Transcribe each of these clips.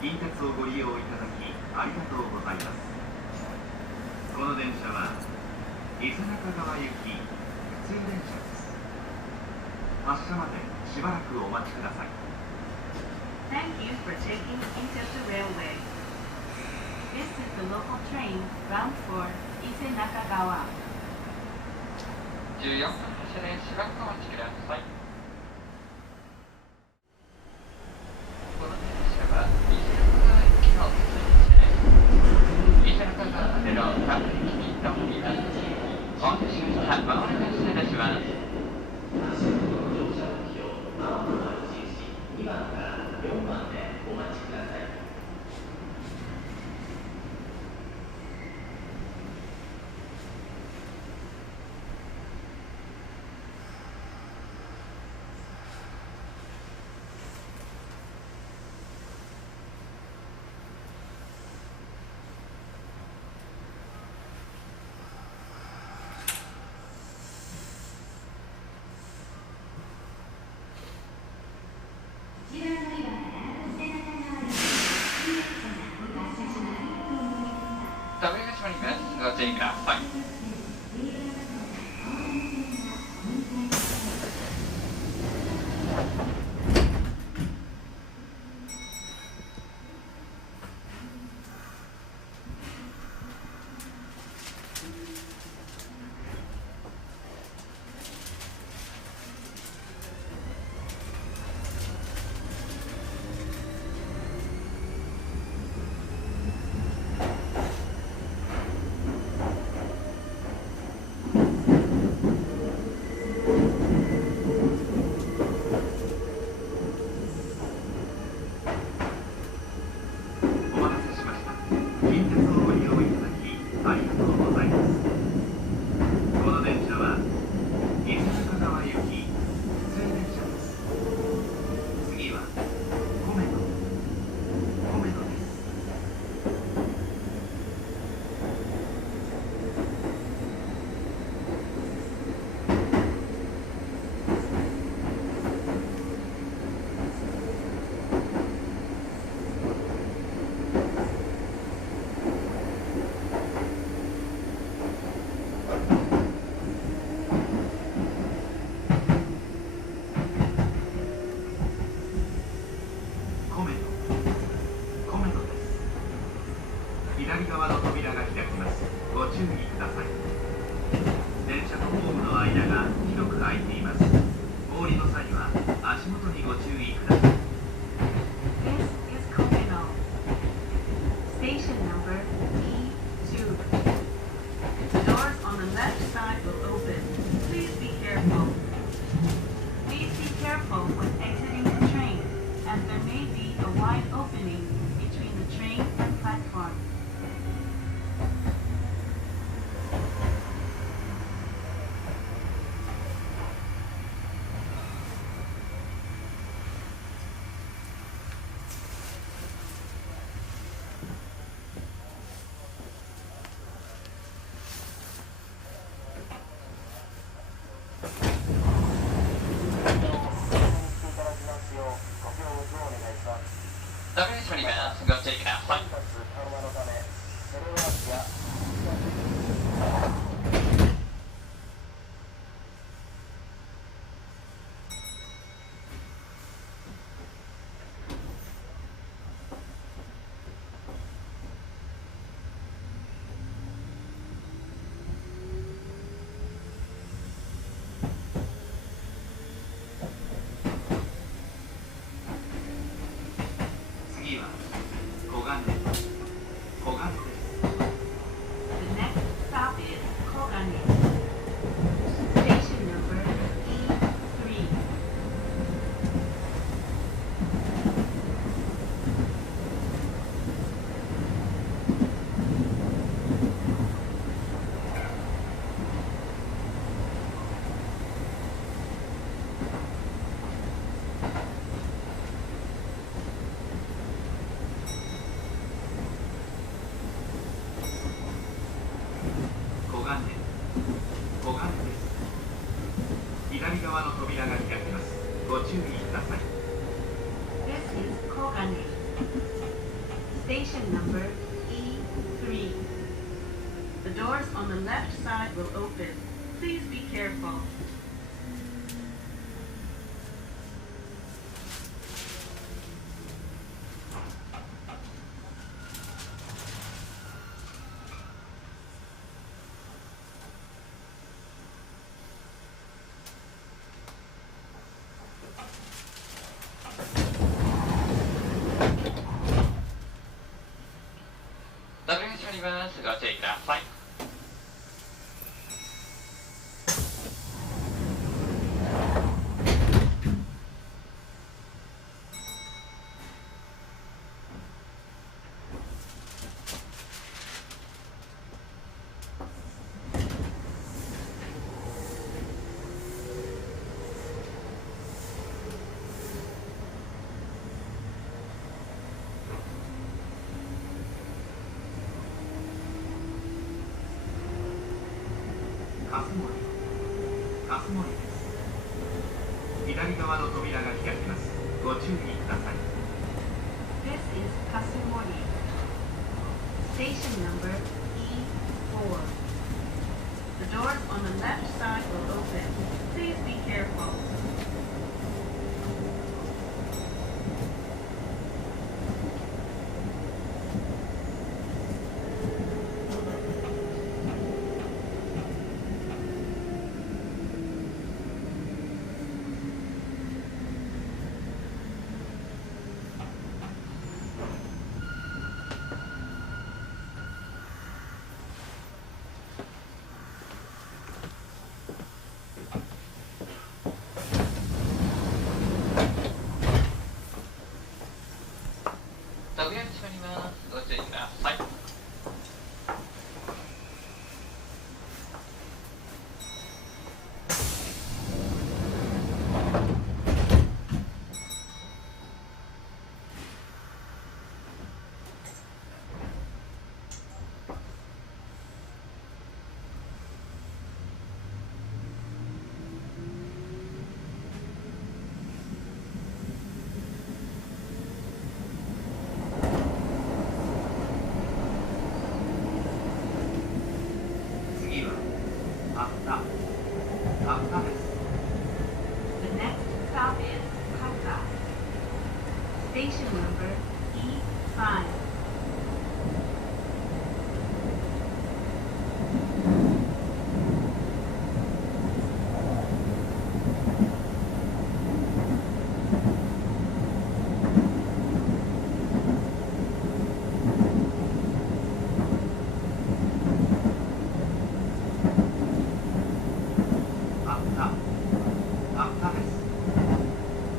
近鉄をご利用いただきありがとうございます。この電車は伊勢中川行き普通電車です。発車までしばらくお待ちください。 Thank you for taking Kintetsu Railway. This is the local train bound for Ise Nakagawa. 14分発車でしばらくお待ちください。この電車は伊勢中川行きの普通電車です。伊勢中川までの各駅に停まります。お待たせしました。まもなく発車いたします。2番から4番でお待ちください。扉が閉まります。ご注意ください。左側の扉が開きます。ご注意ください。電車とホームの間が広く空いています。お降りの際は足元にご注意ください。 This is Komeno. Station number E2. The doors on the left side will open. Please be careful. Please be careful when exiting the train, as there may be a wide opening between the train and platform. 扉が閉まります。ご注意ください。次は小金 Station number E3. The doors on the left side will open. Please be careful. W が閉まります。ご注意ください。カスモリです。左側の扉が開きます。ご注意ください。 This is Kasumori. Station number E4. The doors on the left side will open. Please be careful. W が閉まります。ご注意ください。次はアフタです。 The next stop is Kata. Station number E5.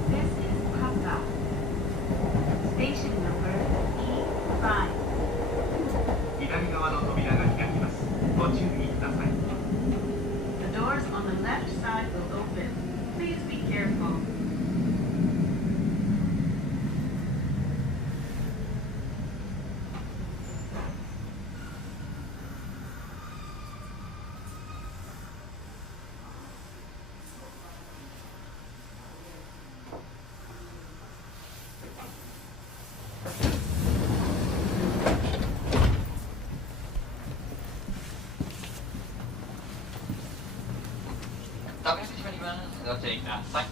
This is Kata. Station number E5. 左側の扉が開きます。ご注意ください。 The doors on the left side will open. Please be careful. W が閉まります。ご注意ください。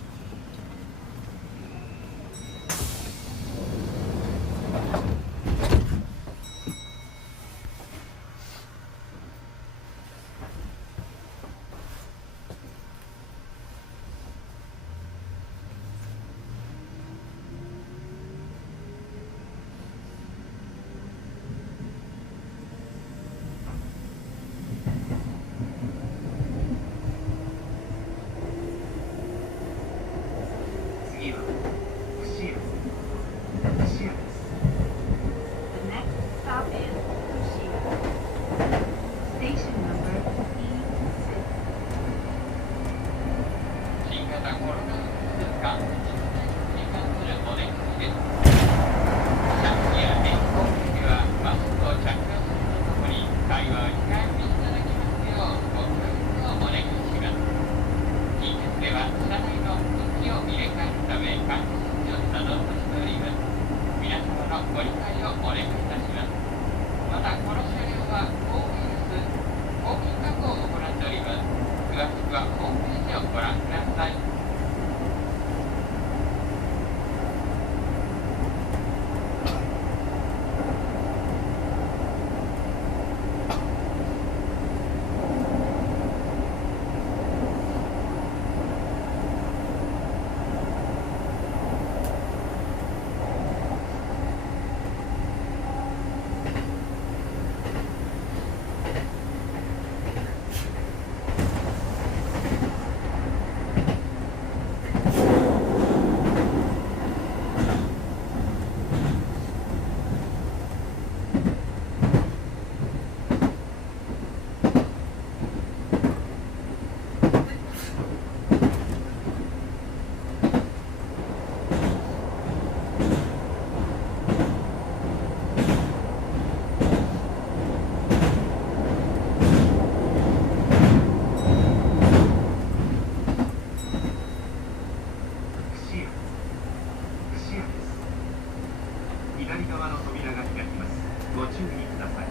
左側の扉が開きます。ご注意ください。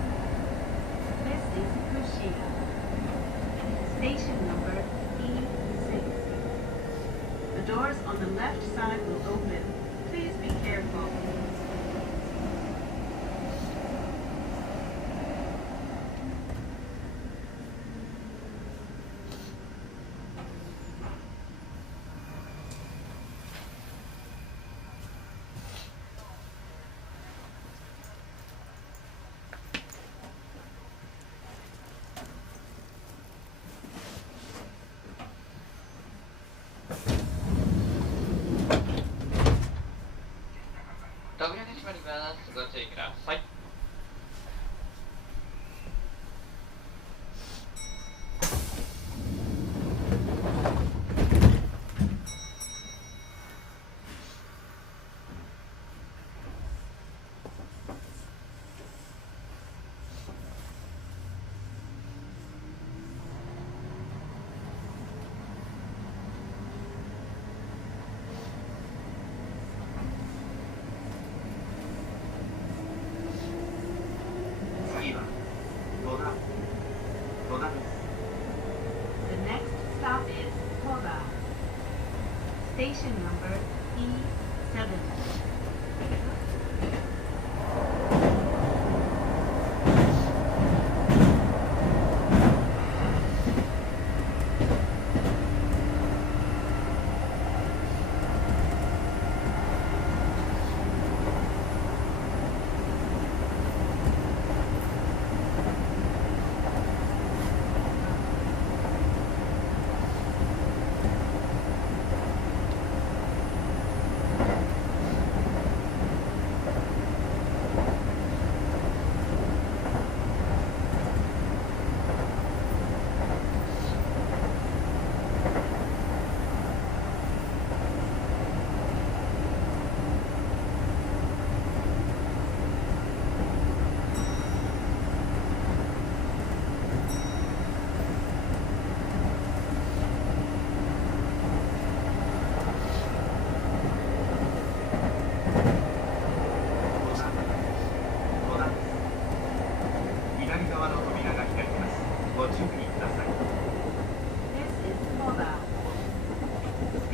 This is Kushida. Station number E6. The doors on the left side will open. Please be careful. 扉が閉まります。ご注意ください。次は戸田です。 The next stop is Toda. Station number E7.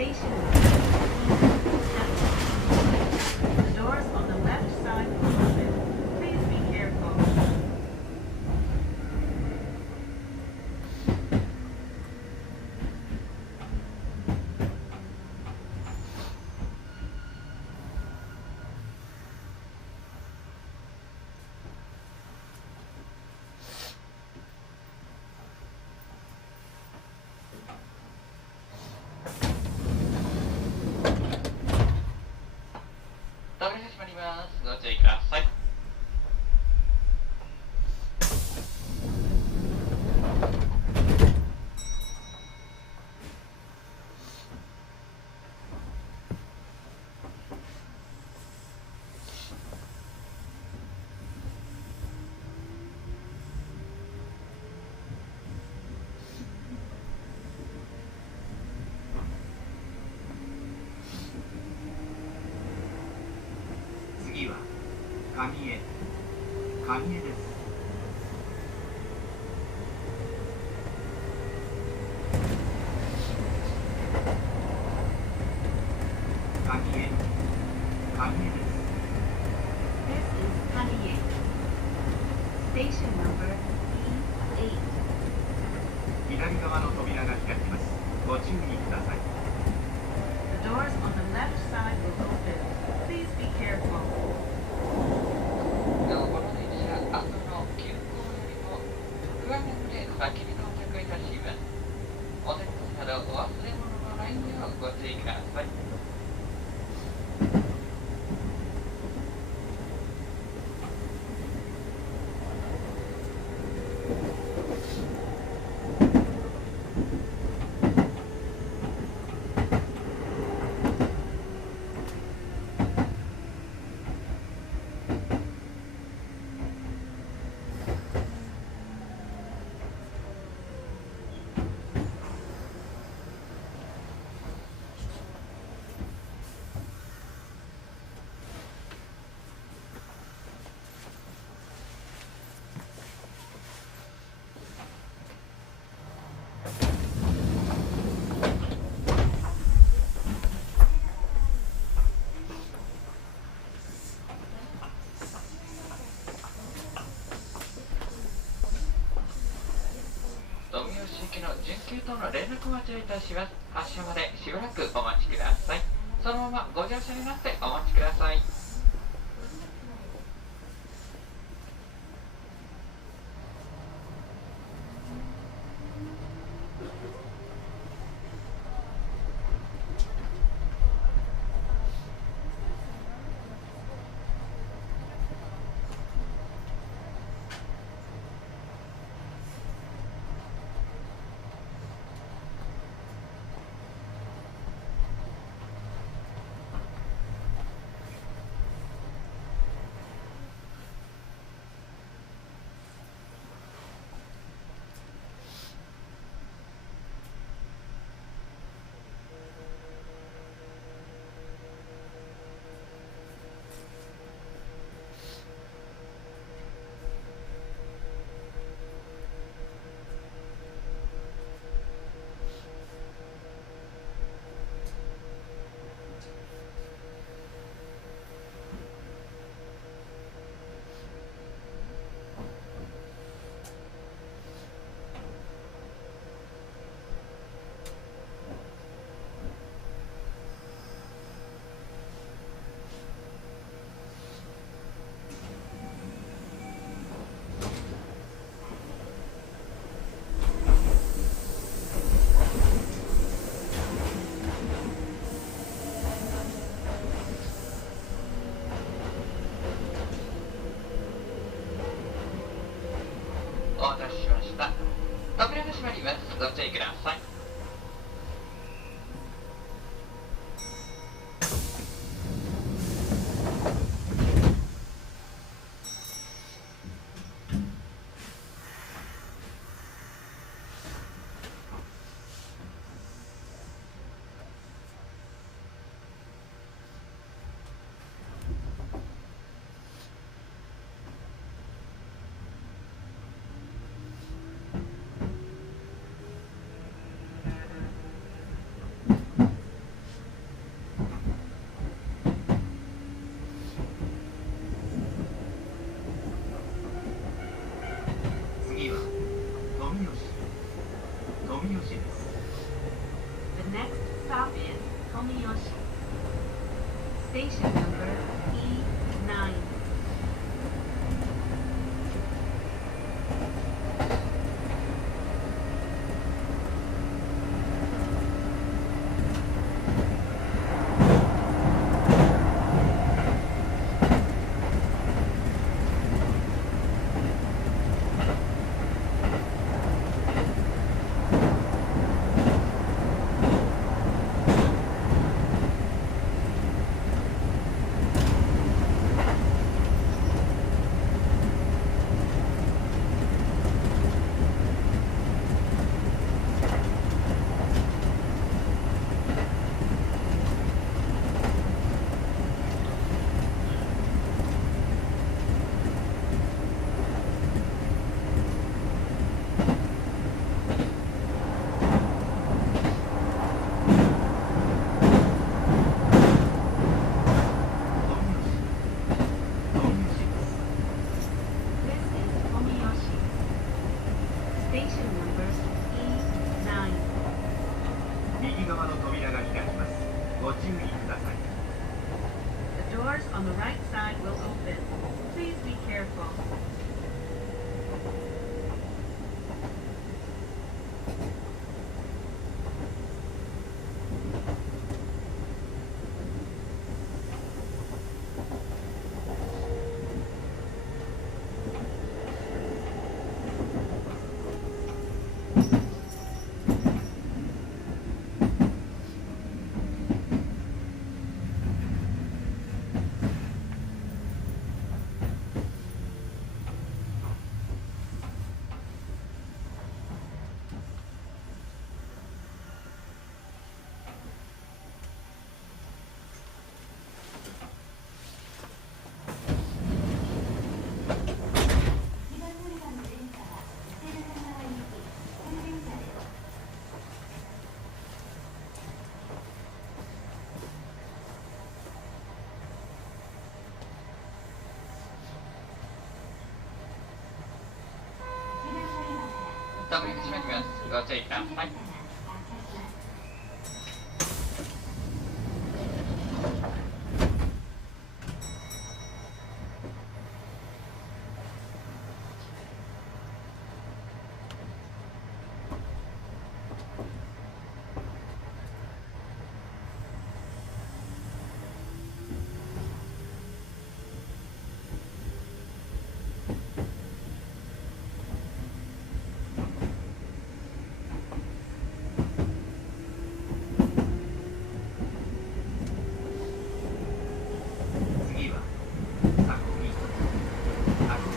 Station The doors on the left side will open. Please be careful. 扉が閉まります。ご注意ください。次は蟹江です。蟹江です。 This is Kanye. Station number E8. 左側の扉が開きます。ご注意ください。 The doors on the left side will open. Please be careful. この電車、明日の急行よりも6話目で先に到着いたします。お手元などお忘れ物のないようご注意ください。行きの準急等の連絡をお待ちいたします。発車までしばらくお待ちください。そのままご乗車になってお待ちください。お待たせしました。扉が閉まります。ご注意ください。次は富吉です。 The next stop is Tomiyoshi. Station number E9. Station number E9. 右側の扉が開きます。ご注意ください。 The doors on the right side will open. Please be careful.扉が閉まります。ご注意ください。次はサコミ。サコミ。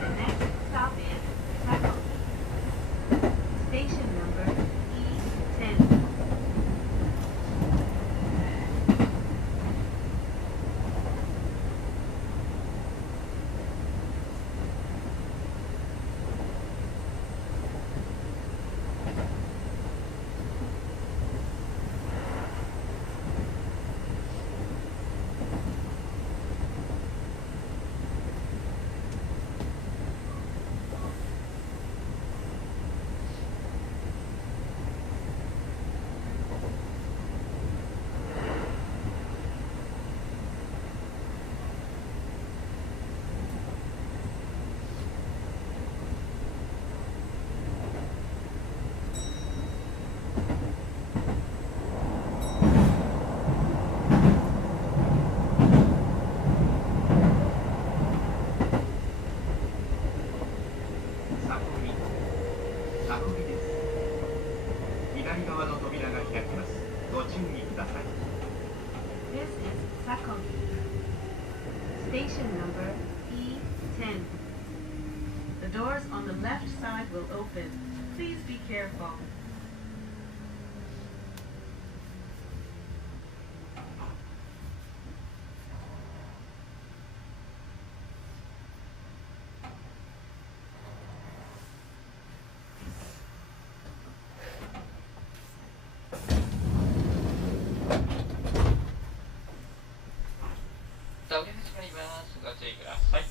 The next stop is Sakomi. Station number E10. サコミ。サコミです。左側の扉が開きます。ご注意ください。 This is Sakomi. Station number E10. The doors on the left side will open. Please be careful. 扉が閉まります。ご注意ください。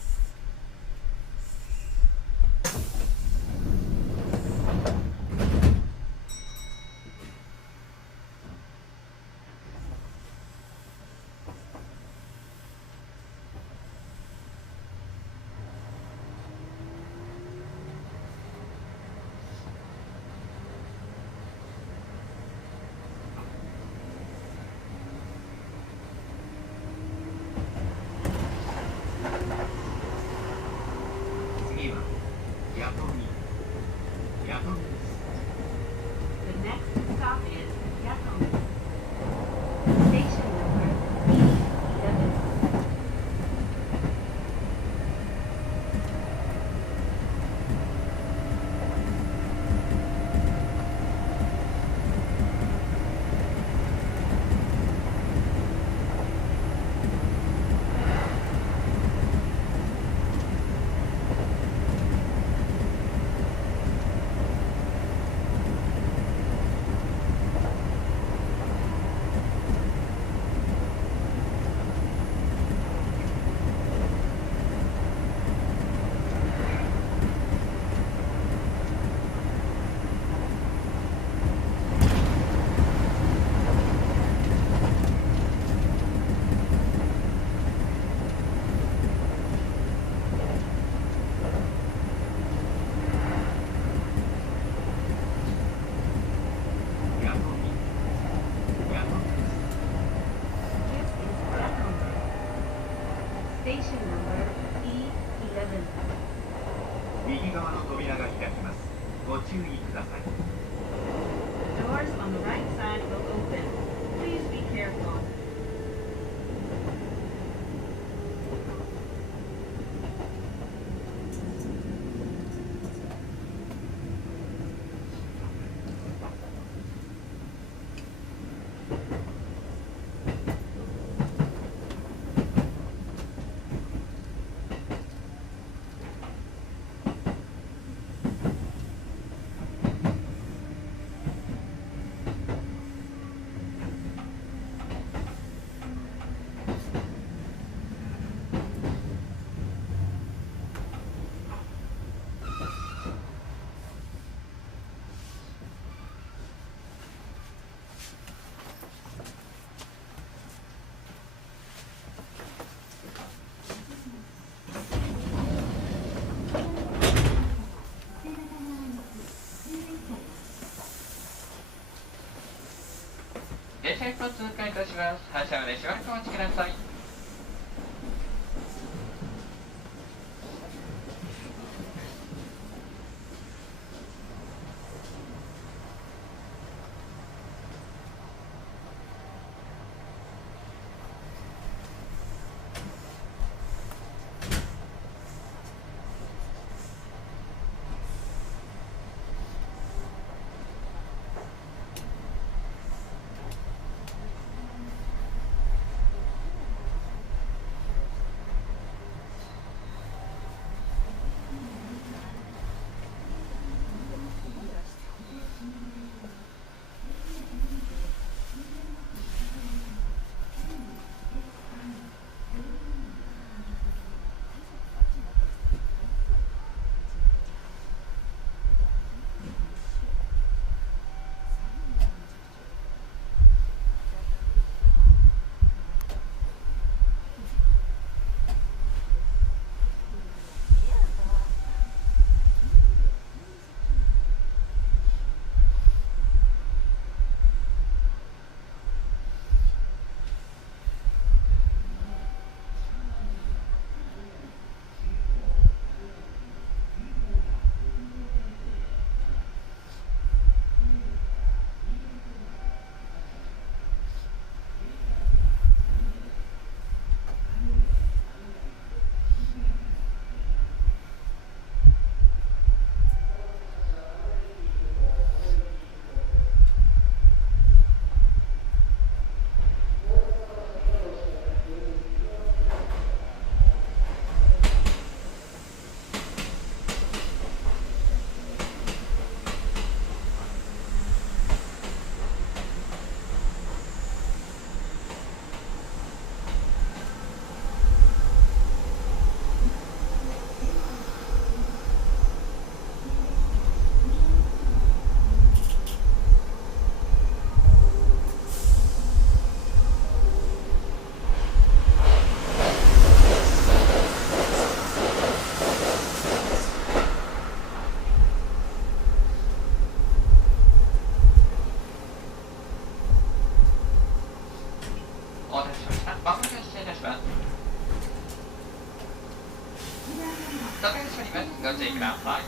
次はヤトミ。ヤトミです。 The next stop is Yatomi. Station number E11. ヤトミ。ヤトミです。 This is Sakomi. Station number E11. 右側の扉が開きます。ご注意ください。 The doors on the right side will open. Please be careful. 次ます。発車までしばらくお待ちください。お待たせしました。まもなく発車いたします。扉が閉まります。ご注意ください。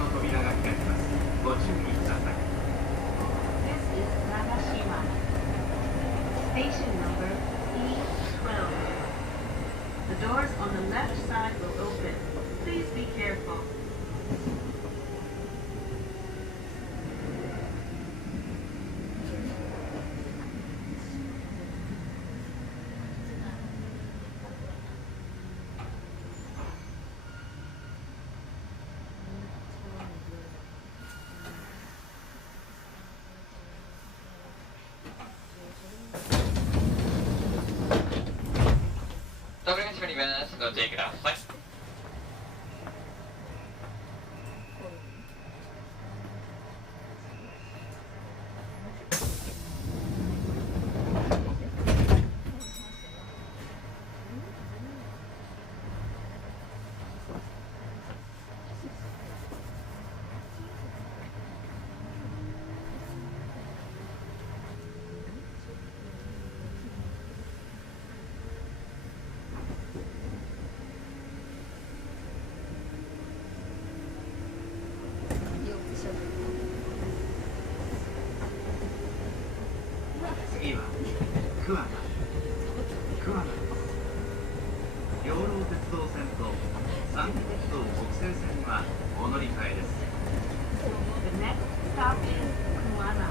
の扉が開きます。ご注意ください。 This is Nagashima. Station number E12. The doors on the left side will open. Please be careful. 扉が閉まります。ご注意ください。次は桑名。桑名です。養老鉄道線と山陽鉄道北西線はお乗り換えです。 The next stop is Kuwana.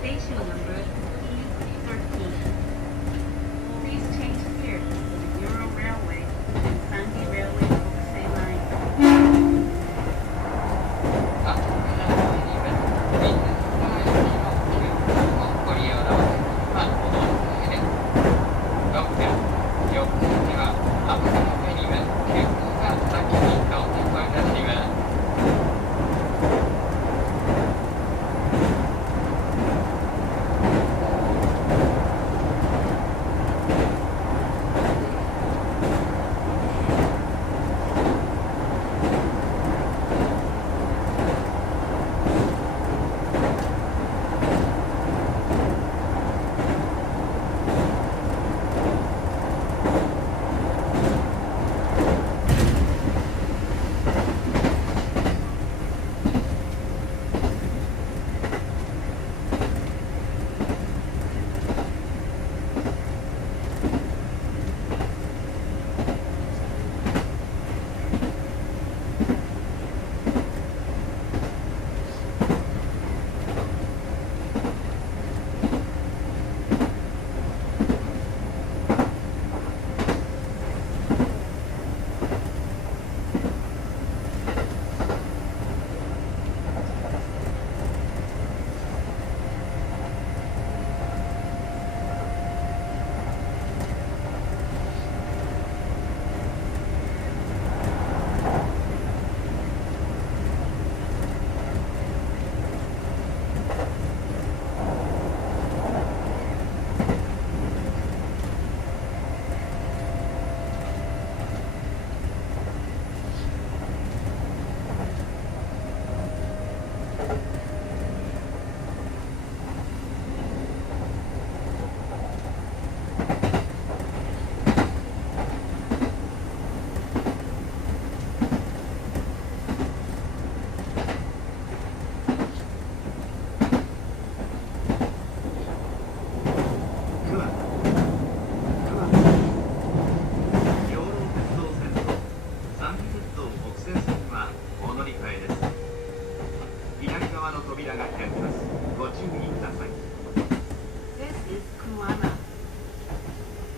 Station number E13. Please change here to the Euro Railway and Sandy Railway Hokusei Line. あとから参ります。水沢駅の急行をご利用のお客様お乗り換えです。6分、4分には後から参ります。急行が先に到着をいたします。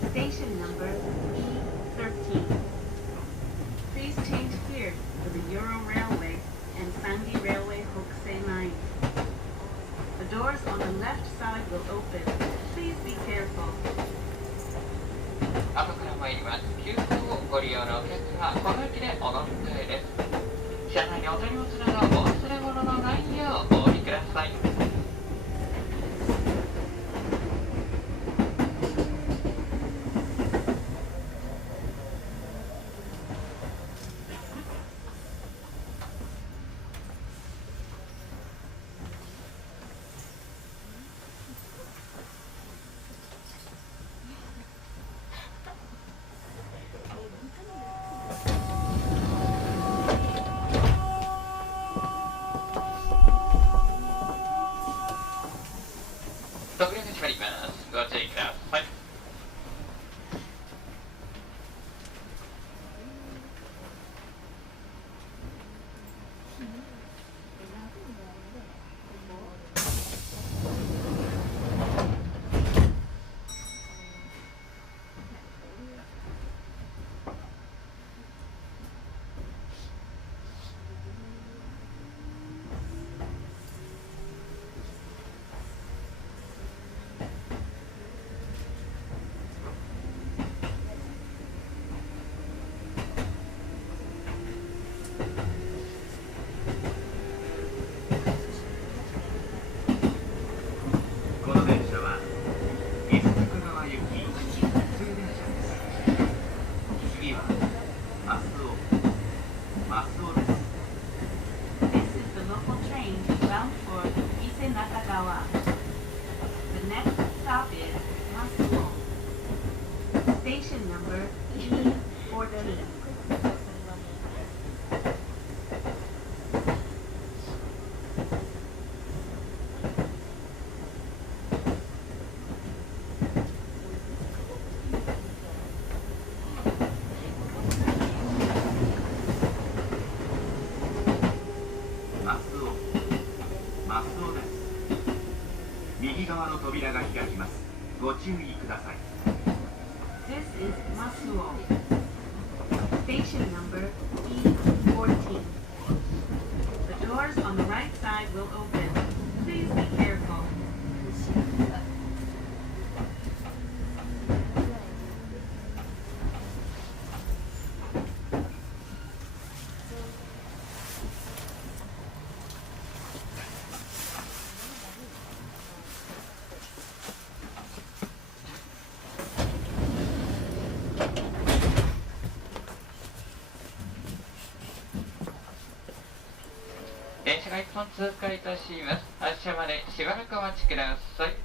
Station number E13. Please change here to the Euro Railway and Sandy Railway Hokusei Line. The doors on the left side will open. Please be careful. 後から参ります。急行をご利用のお客様、この駅でお乗り換えです。車内にお取り物などお忘れ物のないようお降りください。マスオです。This is the local train bound for Ise Nakagawa. The next stop is Masuo. Station number E14. マスオです。右側の扉が開きます。ご注意ください。This is Masuo. Station number E14. The doors on the right side will open. Please be careful. 電車が1本通過いたします。発車までしばらくお待ちください。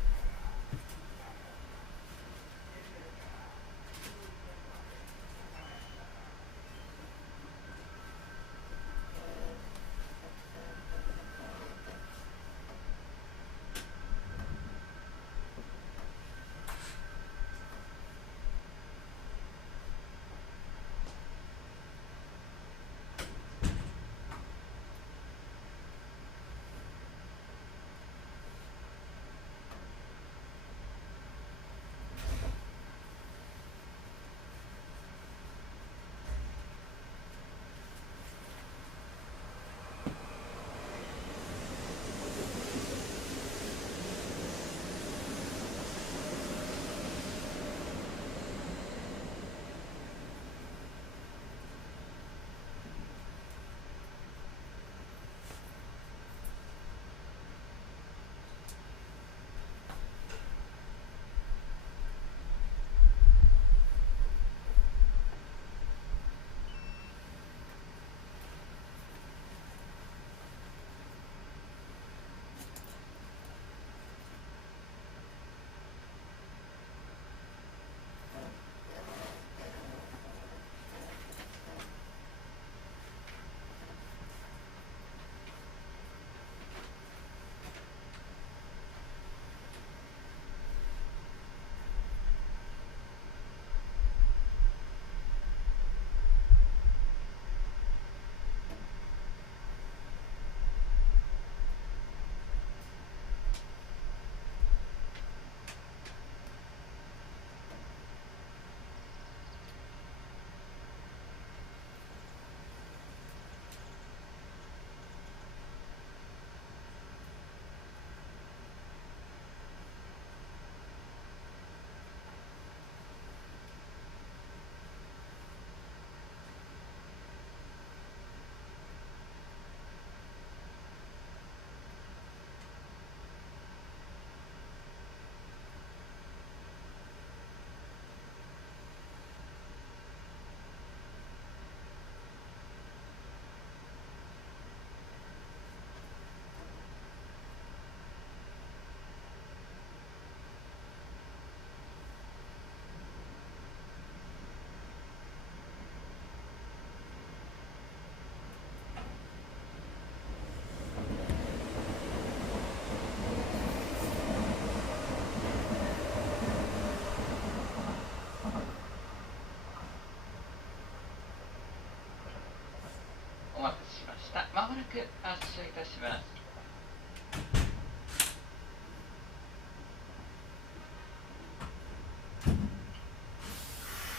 お待たせしました。まもなく発車いたします。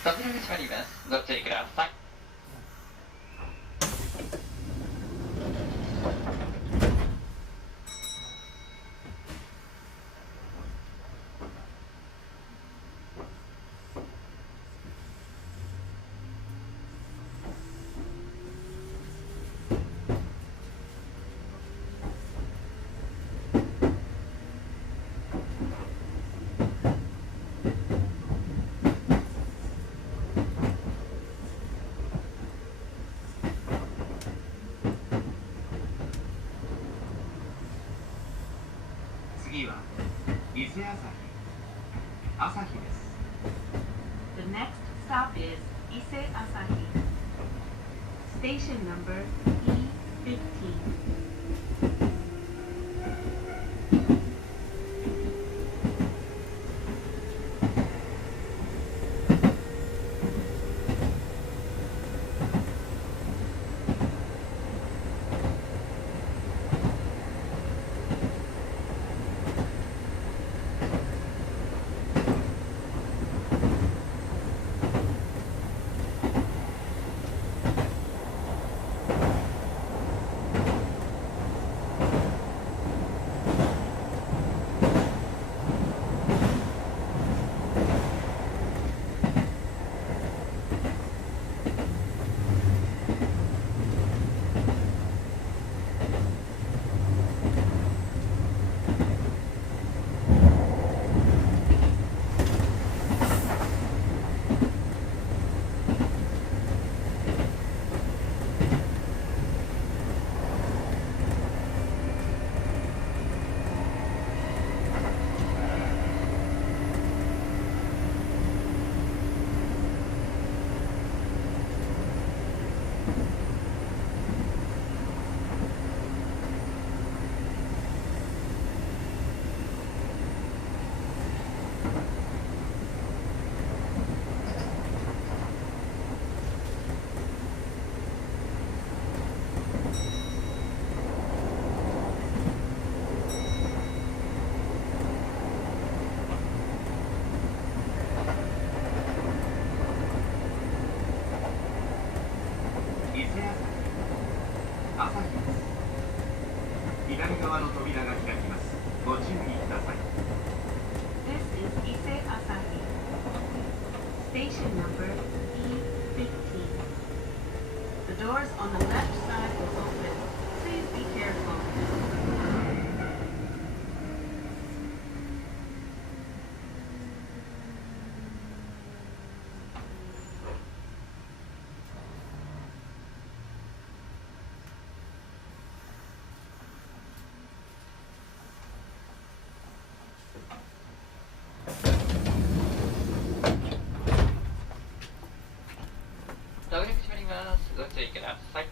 扉が閉まります。ご注意ください。伊勢朝日です。 The next stop is Ise Asahi. Station number E15. 左側の扉が開きます。ご注意ください。 This is Ise Asahi. Station number E15. The doors on the left side will open. Please be careful. ドアが閉まります。ご注意ください。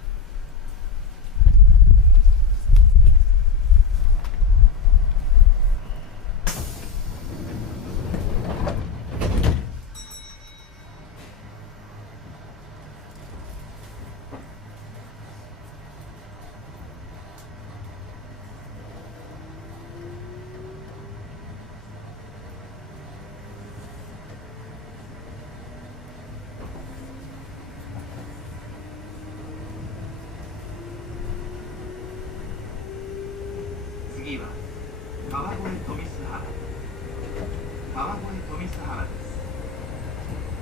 次は川越富須原。川越富須原です。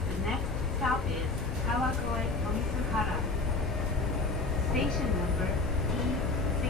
The next stop is Kawagoe Tomisuhara. Station number E16.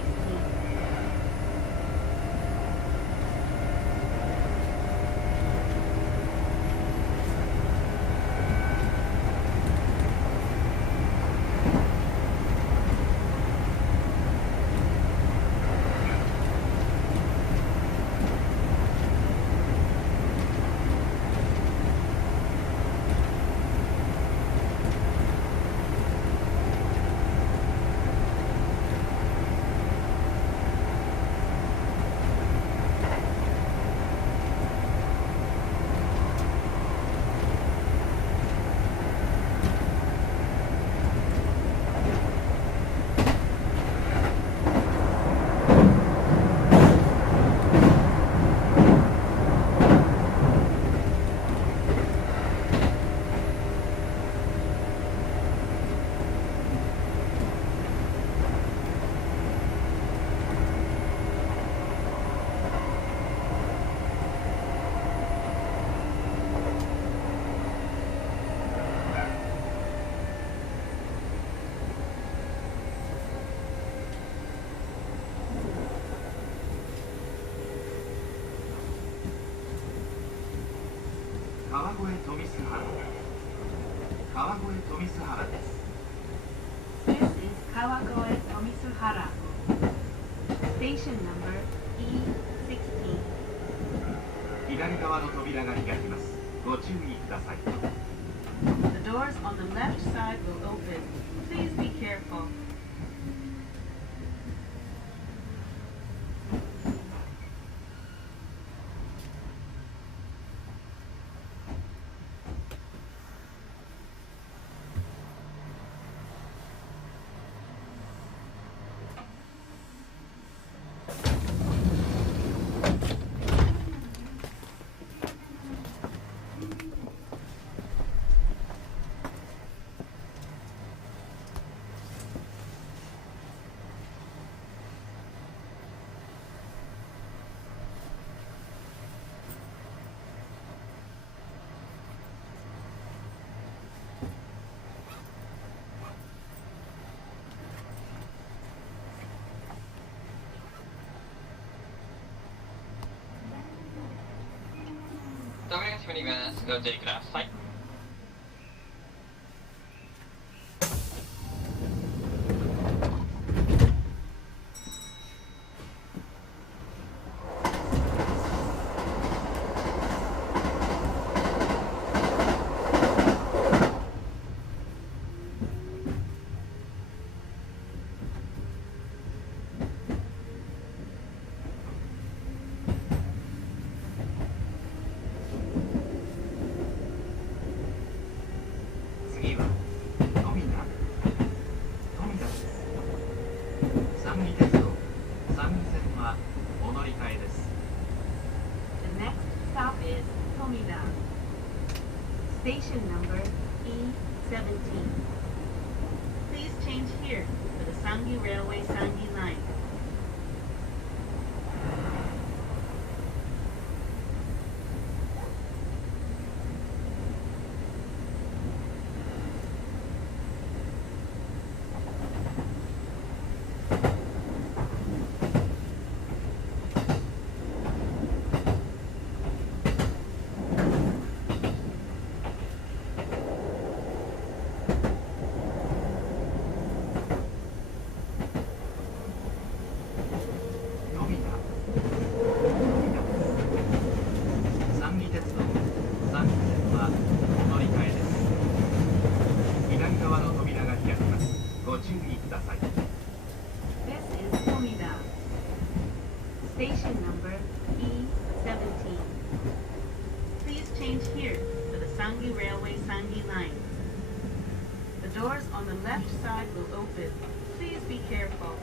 川越富須原。川越富須原です。 This is Kawagoe Tomisuhara. Station number E16. 左側の扉が開きます。ご注意ください。 The doors on the left side will open. Please be careful. 扉が閉まります。ご注意ください。次は富田です。三義鉄道三義線はお乗り換えです。 The next stop is Tomida. Station number E17. Please change here for the Sangi Railway Sangi line. 三義鉄道三義線はお乗り換えです。左側の扉が開きます。ご注意ください。 This is Tomida. Station number E17. Please change here for the Sangi Railway Sangi line. The doors on the left side will open. Please be careful.